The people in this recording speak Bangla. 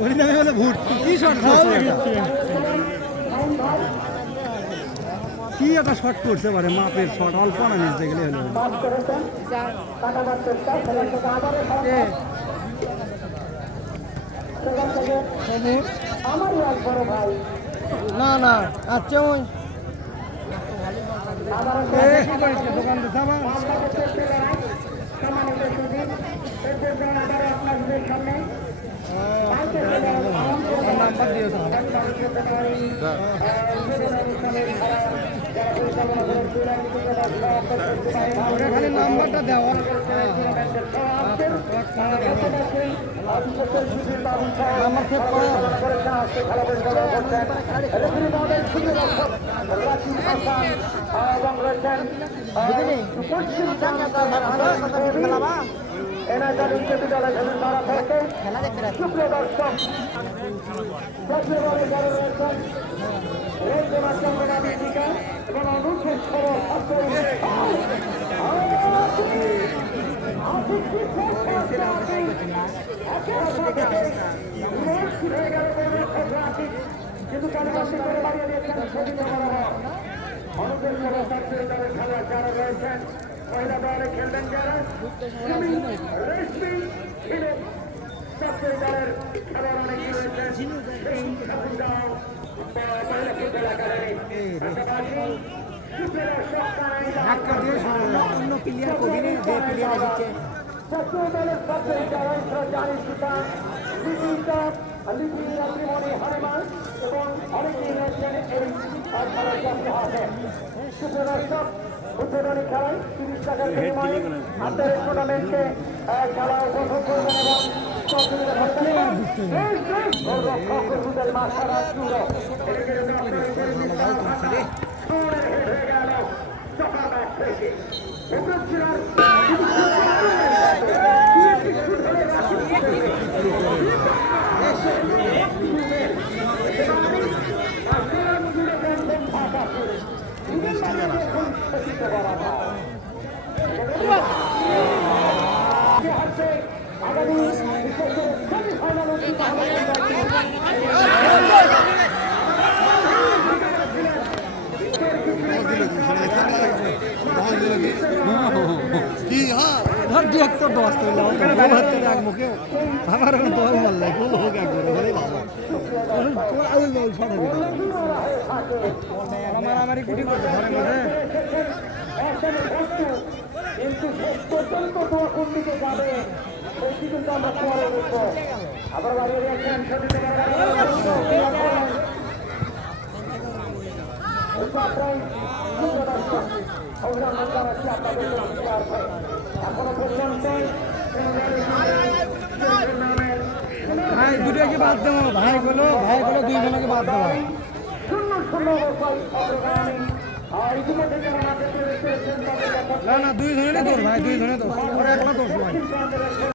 ওই নামে হলো ভুট কি শট করছে কি একটা শট করতে পারে মাপের শট অল্প না মিশতে গেলে হলো না না আচ্ছা ওই। দোকান দিতে আবার? আর নাম্বার দিও তাহলে। ওরা খালি নাম্বারটা দেওয়া নাম্বার সেভ করো বুঝলি খেলা কিন্তু কাছাকাছি করে বাড়িয়ে দিয়েছেন ছাত্রীর দলের যারা রয়েছেন মহিলা দলে খেলবেন যারা রেশমি ছিলেন ছাত্রীর দলের খেলোয়াড় অনেকে রয়েছেন সেই ঠাকুরগাঁও মহিলা ফুটবল একাডেমি পাশাপাশি ধাক্কা দিয়ে অন্য প্লেয়ার কদিনে যে প্লেয়ার দলের ছাত্রী যারা জানি সুতা লিপিকা লিপি রাত্রিমণি হনুমান এবং অনেকেই রয়েছেন এই খেলার সঙ্গে আছেন সুপ্রদর্শক উদ্বোধনী খেলায় তিরিশ টাকার বিনিময়ে আন্তরিক টুর্নামেন্টে আহ, খেলা উপভোগ করবেন এবং কি হ্যাঁ ধর দু একটা দশ এক মুখে আমার এখন দশ মাল লাগে গোল হোক এক করে বলেই ভালো আমার আমারই কুটি করতে ঘরের মধ্যে কিন্তু শেষ পর্যন্ত দোয়া কোন দিকে যাবে সেটি কিন্তু আমরা পরে আবার বাড়িয়ে রেখেছেন ভাই, দুটোকে বাদ দেবো ভাইগুলো ভাইগুলো ভাই গুলো দুই জনকে বাদ দেবো না না দুই ধরে দৌড় ভাই দুই ধরে দৌড় একটা দৌড় ভাই।